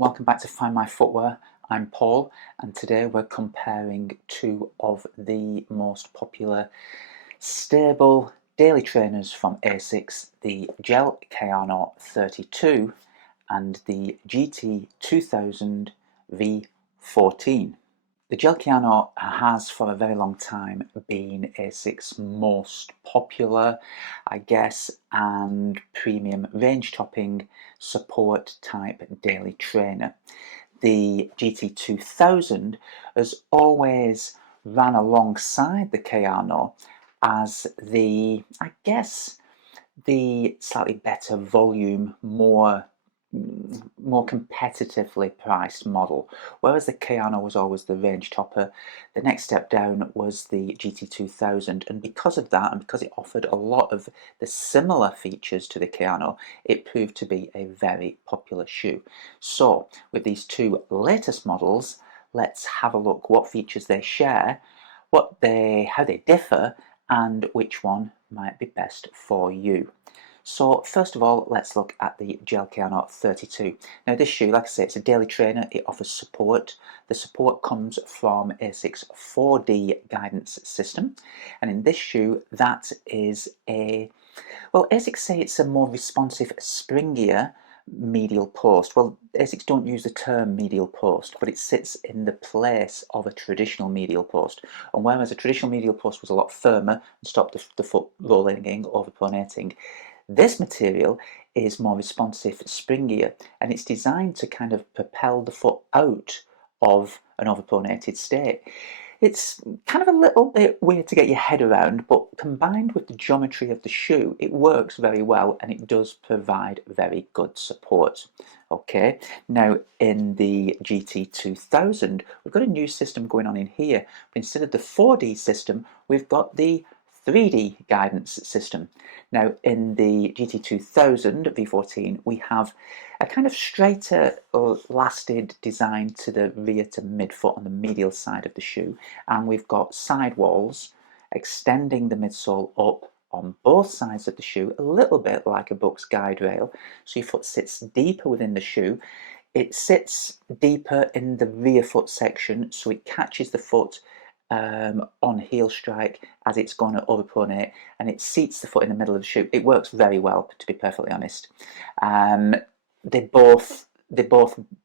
welcome back to Find My Footwear. I'm Paul, and today we're comparing two of the most popular stable daily trainers from ASICS, the Gel-Kayano 32 and the GT 2000 V14. The Gel-Kayano has for a very long time been ASIC's most popular, I guess, and premium range topping support type daily trainer. The GT 2000 has always ran alongside the Kayano as the, I guess, the slightly better volume, more competitively priced model. Whereas the Kayano was always the range topper, the next step down was the GT 2000, and because of that, and because it offered a lot of the similar features to the Kayano, it proved to be a very popular shoe. So with these two latest models, let's have a look what features they share, how they differ, and which one might be best for you. So first of all, let's look at the Gel-Kayano 32. Now this shoe, like I say, it's a daily trainer. It offers support. The support comes from ASIC's 4D guidance system. And in this shoe, that is ASICS say it's a more responsive, springier medial post. Well, ASICS don't use the term medial post, but it sits in the place of a traditional medial post. And whereas a traditional medial post was a lot firmer and stopped the foot rolling over pronating, this material is more responsive, springier, and it's designed to kind of propel the foot out of an overpronated state. It's kind of a little bit weird to get your head around, but combined with the geometry of the shoe, it works very well and it does provide very good support. Okay, now in the GT 2000, we've got a new system going on in here. Instead of the 4D system, we've got the 3D guidance system. Now in the GT 2000 V14 we have a kind of straighter lasted design to the rear to midfoot on the medial side of the shoe, and we've got sidewalls extending the midsole up on both sides of the shoe, a little bit like a Buck's guide rail, so your foot sits deeper within the shoe. It sits deeper in the rear foot section, so it catches the foot on heel strike as it's going to overpronate, and it seats the foot in the middle of the shoe. It works very well, to be perfectly honest. They both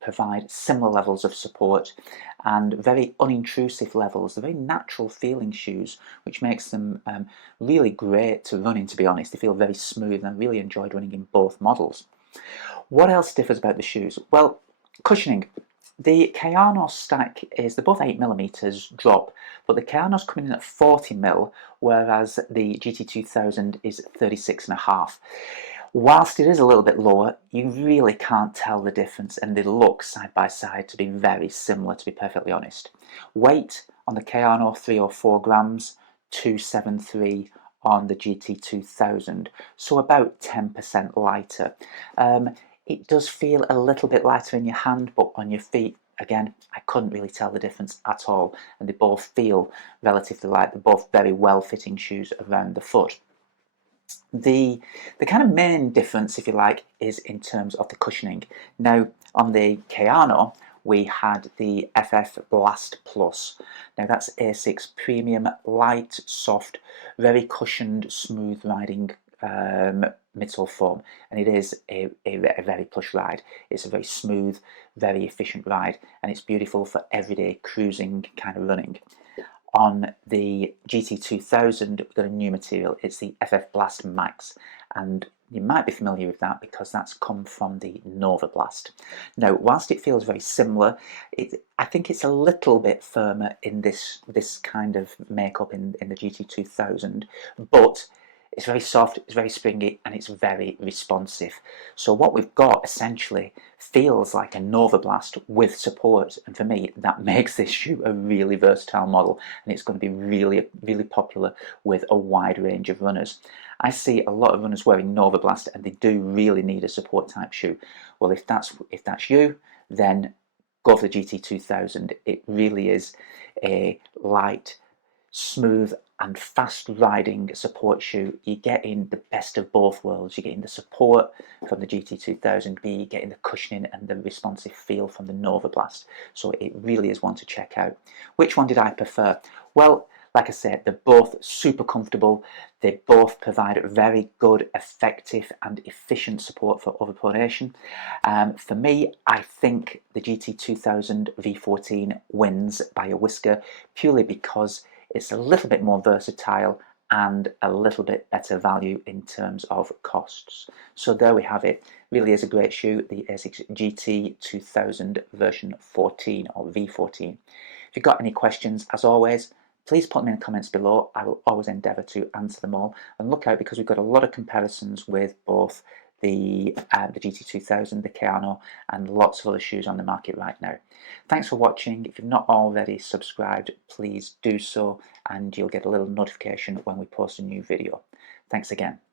provide similar levels of support and very unintrusive levels. They're very natural feeling shoes, which makes them really great to run in, to be honest. They feel very smooth, and I really enjoyed running in both models. What else differs about the shoes? Well, cushioning. The Kayano stack they're both 8mm drop, but the Kayano's coming in at 40mm, whereas the GT 2000 is 36.5. Whilst it is a little bit lower, you really can't tell the difference, and they look side by side to be very similar, to be perfectly honest. Weight on the Kayano 304 grams, 273 on the GT 2000, so about 10% lighter. It does feel a little bit lighter in your hand, but on your feet, again, I couldn't really tell the difference at all, and they both feel relatively light. They're both very well-fitting shoes around the foot. The kind of main difference, if you like, is in terms of the cushioning. Now, on the Kayano, we had the FF Blast Plus. Now that's ASICS premium, light, soft, very cushioned, smooth riding midsole foam, and it is a very plush ride. It's a very smooth, very efficient ride, and it's beautiful for everyday cruising kind of running. On the GT 2000, we've got a new material. It's the FF Blast Max, and you might be familiar with that because that's come from the Nova Blast. Now, whilst it feels very similar, I think it's a little bit firmer in this kind of makeup in the GT 2000, but it's very soft, it's very springy, and it's very responsive. So what we've got essentially feels like a Nova Blast with support, and for me that makes this shoe a really versatile model, and it's going to be really, really popular with a wide range of runners. I see a lot of runners wearing Nova Blast, and they do really need a support type shoe. Well, if that's you, then go for the GT 2000. It really is a light, smooth, and fast riding support shoe. You're getting the best of both worlds. You're getting the support from the GT2000, but you're getting the cushioning and the responsive feel from the Nova Blast. So it really is one to check out. Which one did I prefer? Well, like I said, they're both super comfortable. They both provide very good, effective and efficient support for overpronation. For me, I think the GT2000 V14 wins by a whisker, purely because it's a little bit more versatile and a little bit better value in terms of costs. So there we have it. Really is a great shoe, the ASICS GT 2000 version 14 or V14. If you've got any questions, as always, please put them in the comments below. I will always endeavour to answer them all. And look out, because we've got a lot of comparisons with both the GT2000, the Kayano, and lots of other shoes on the market right now. Thanks for watching. If you've not already subscribed, please do so, and you'll get a little notification when we post a new video. Thanks again.